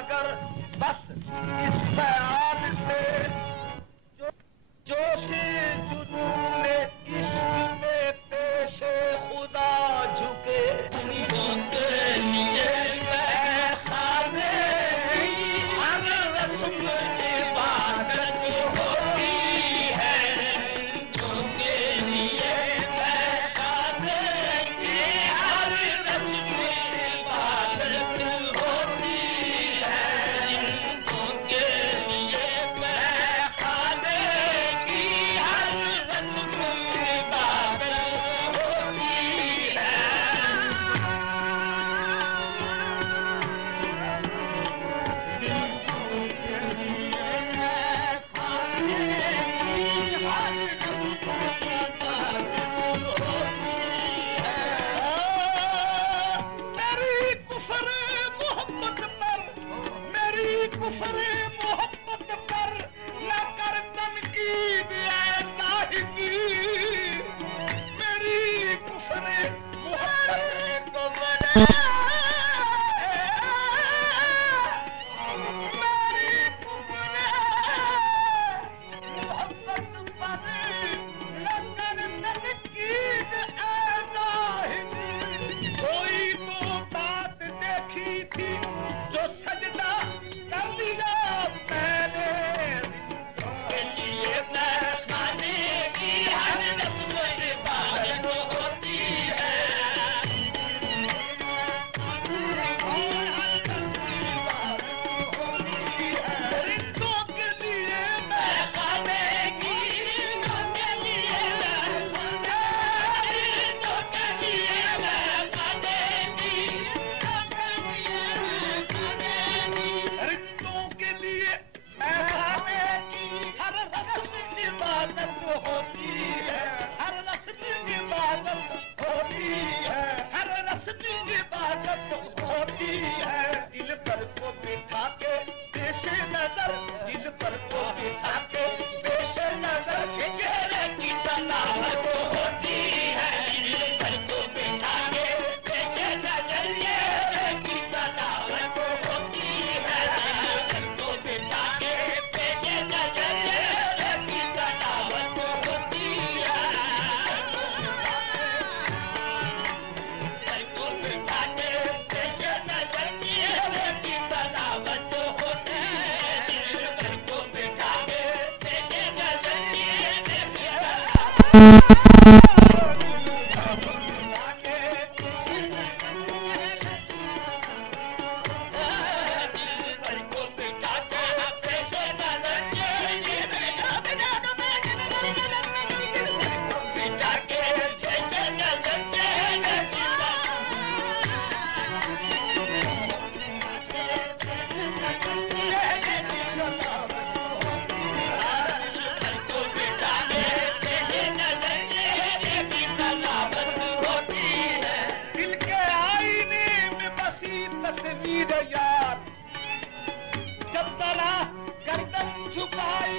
मगर बस इस ख्याल से जोश जुनून इश्क में पेशे खुदा झुके उनके लिए मैं खाने हर रस्म इबादत होती है उनके लिए मैं खाने की हर रस्म इबादत होती है उनके लिए मैं खाने की हर रस्म इबादत होती है। मेरी कुफरे मोहब्बत पर मेरी कुफरे मोहब्बत पर न कर तनकीद ऐ साहिबी मेरी कुफरे मोहब्बत को बना मेरी कुफरे मोहब्बत पर न कर तनकीद ऐ साहिबी कोई तो बात देखी थी जो सजदा कर दिया मैंने के लिए मैं खाने की हर रस्म इबादत होती है रिश्तों के लिए मैं खाने की रिश्तों के लिए मैं रिश्तों के लिए मैं खाने की रिश्तों के लिए मैं खाने की हर रस्म इबादत होती है हर रस्म इबादत होती है हर रस्म इबादत होती है दिल पर को बिठा के पेशे नजर दिल पर को बिठा के पेशे नजर चेहरे की तलावत होती है दिल पर को बिठा के पेशे नजर चेहरे की तलावत होती है दिल पर को बिठा के पेशे नजर चेहरे की तलावत होती है दिल को बिठा के पेशे नजर चेहरे की तलावत होती है दिल पर को बिठा के पेशे नजर चेहरे की दिल के आईने में बसी तस्वीर यार जब तला गर्दन झुकाई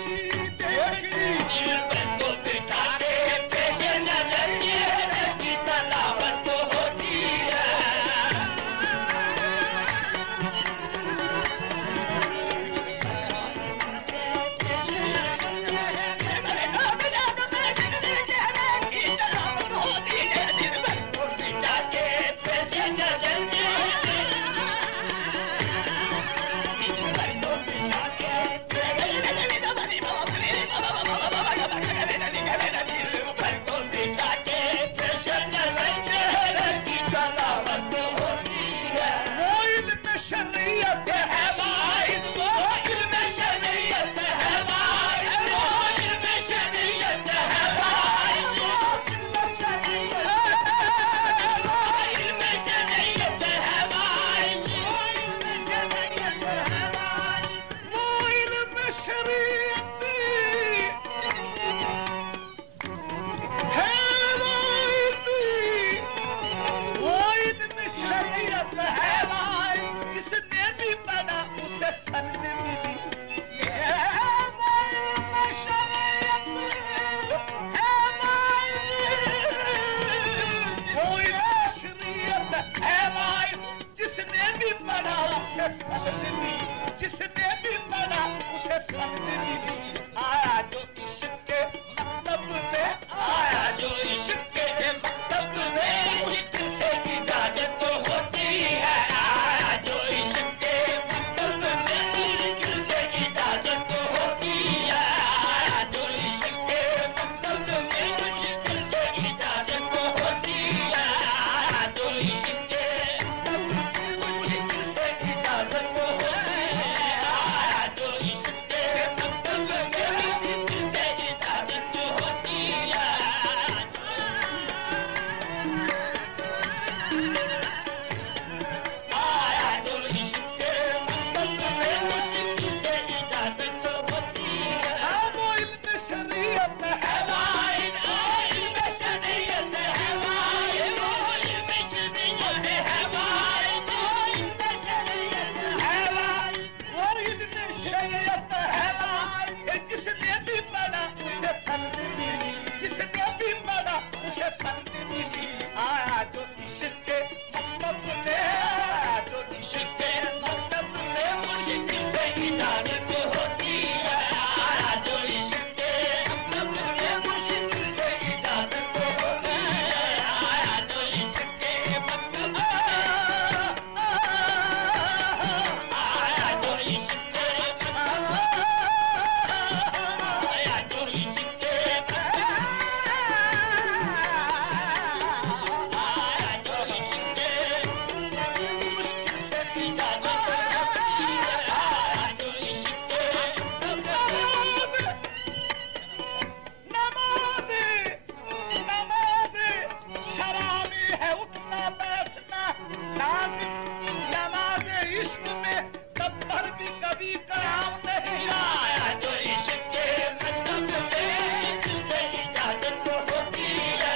देखी दिल पर को बिठा के पेशे नजर चेहरे की तलावत होती है दिल पर को बिठा के पेशे नजर इजाजत होती है, आया जो इश्क के मतलब से मुश्किल से इजाजत होती है, आया जो इश्क के मतलब आया जो इश्क के आया जो इश्क के आया जो इश्क के मुश्किल से इजाजत कभी कराम नहीं आया जो इश्क के मतलब से इजाजत होती है,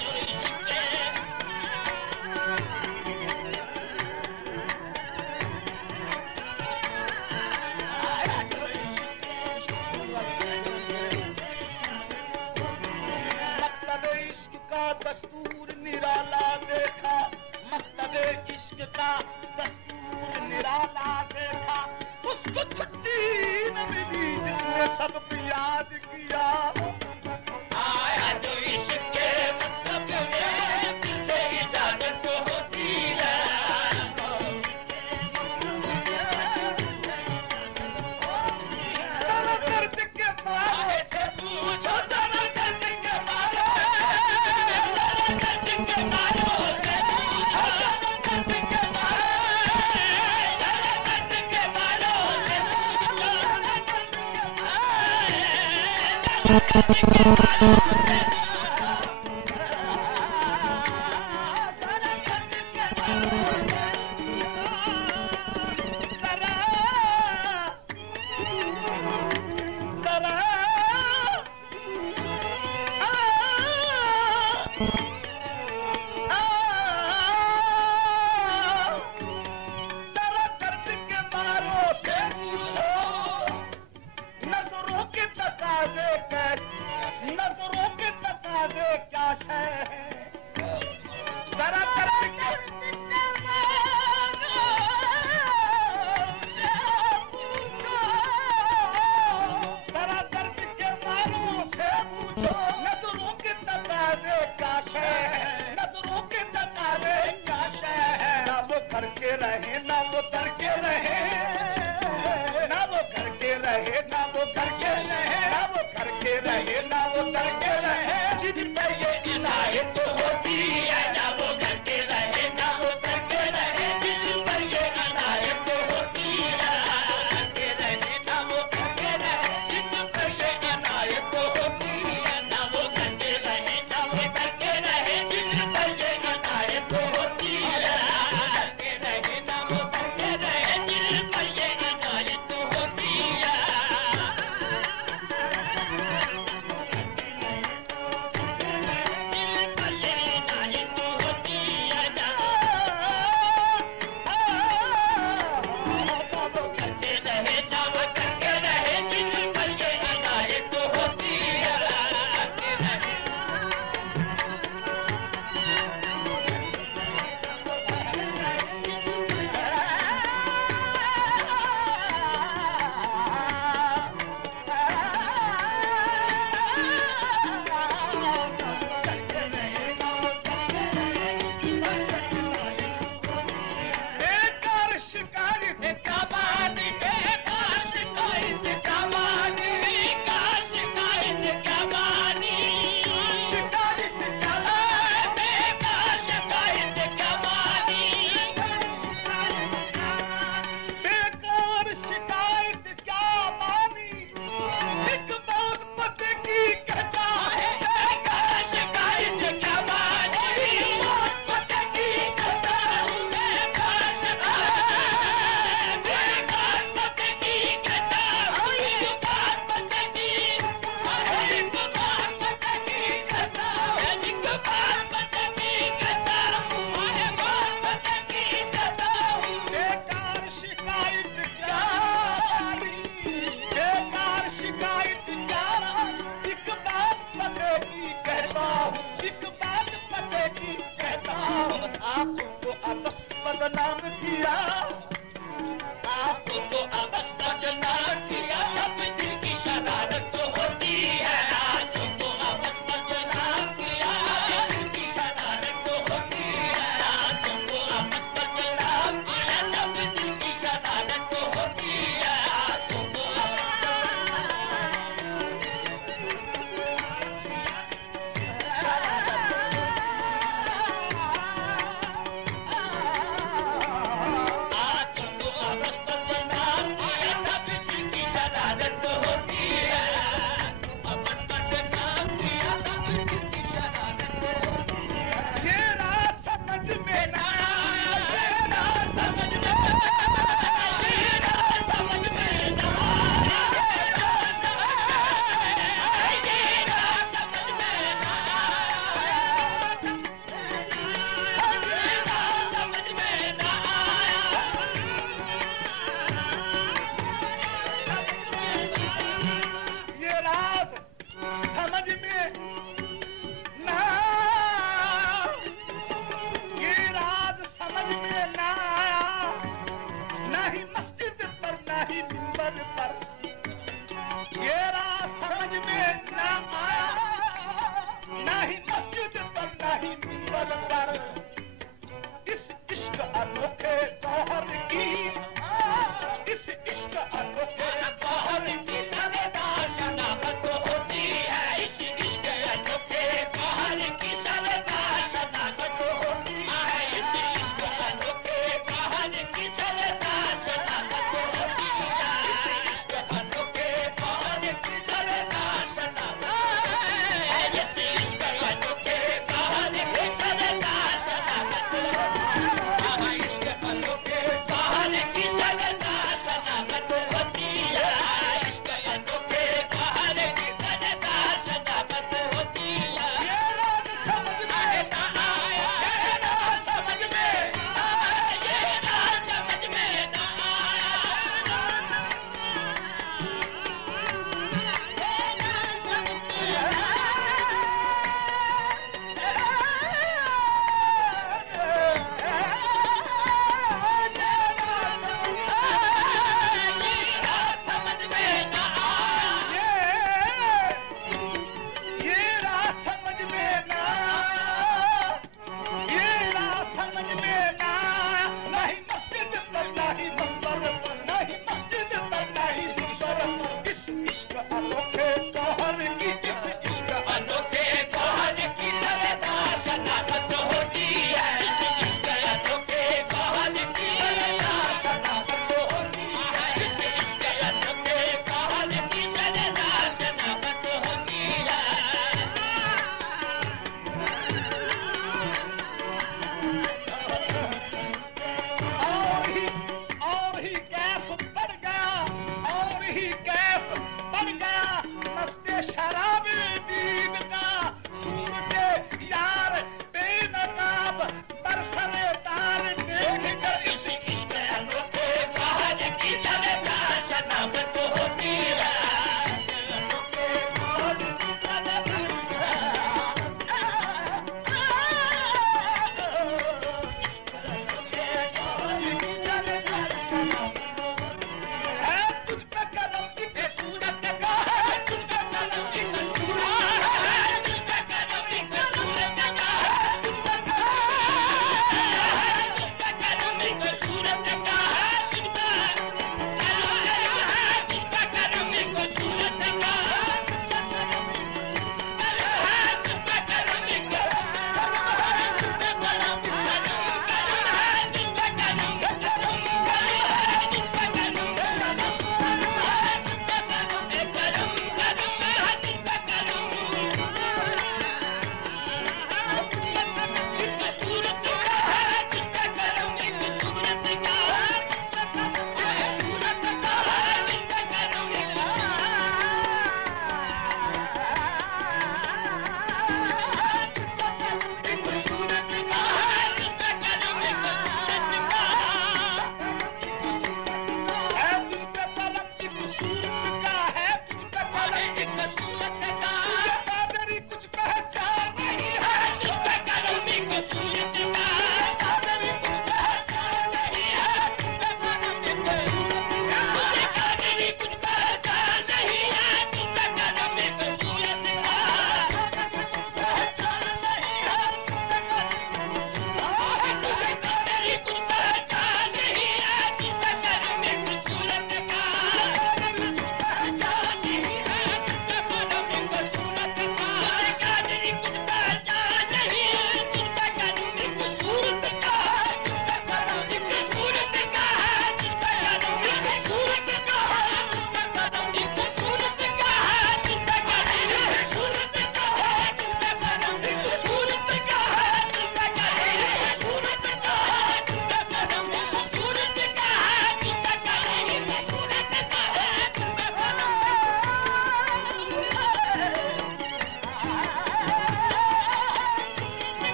जो इश्क के मतलब इश्क का दस्तूर निराला देखा, मतलब इश्क का दस्तूर निराला देखा, उसको छुट्टी न मिली जिसने सबको याद किया, आया जो इश्क के मतलब से इजाजत होती है, दर्द के मारे से पूछो, दर्द के मारे, दर्द के मारे से पूछो, दर्द के मारे, दर्द के मारे से पूछो, दर्द के मारे नजरों के तकाजे क्या है, जरा दर्द के जरा दर्द के मारों से पूछो, नजरों के तकाजे क्या है, नजरों के तकाजे क्या है, ना वो करके रहे ना वो करके रहे, ना वो करके रहे ना वो करके रहे, ना वो करके रहे ना वो करके रहे, जिन पे ये इनायत होती है, ना वो करके रहे ना वो करके रहे, जिन पे ये इनायत होती है, करके रहे ना वो करके रहे, जिन पे ये इनायत होती है, ना वो करके रहे ना वो करके रहे, जिन पे ये इनायत होती है, करके रहे ना वो करके रहे, जिन पे ये इनायत होती है। आपको बदनाम किया, आपको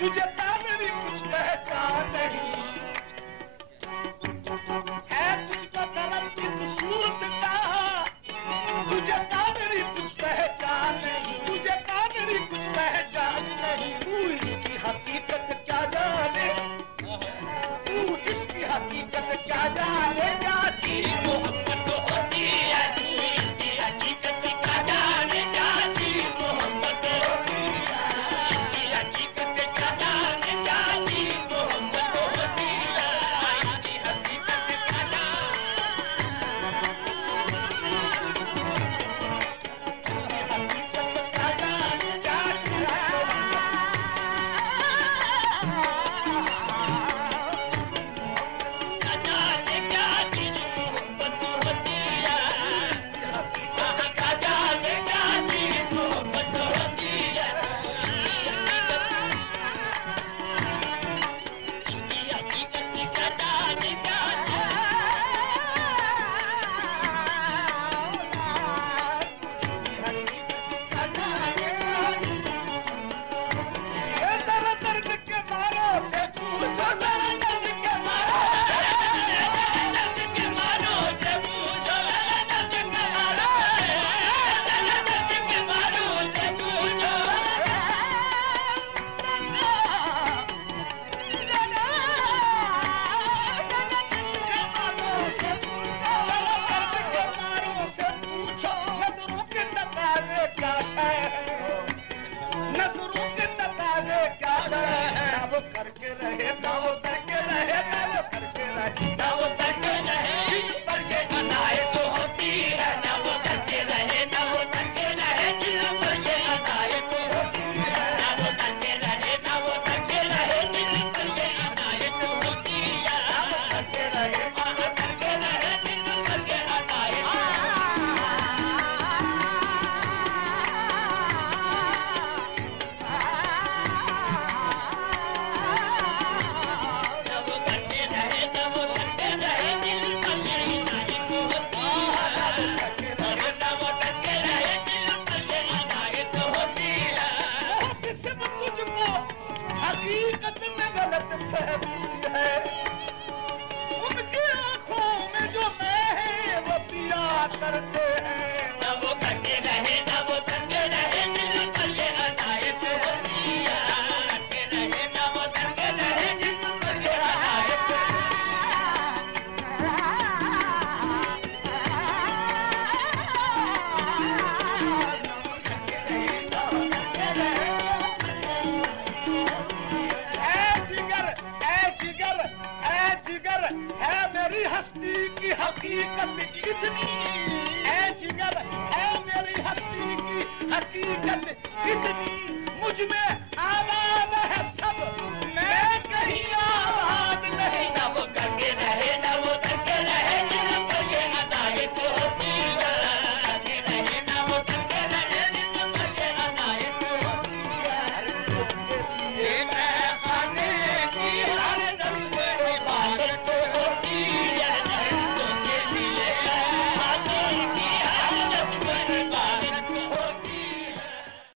तुझे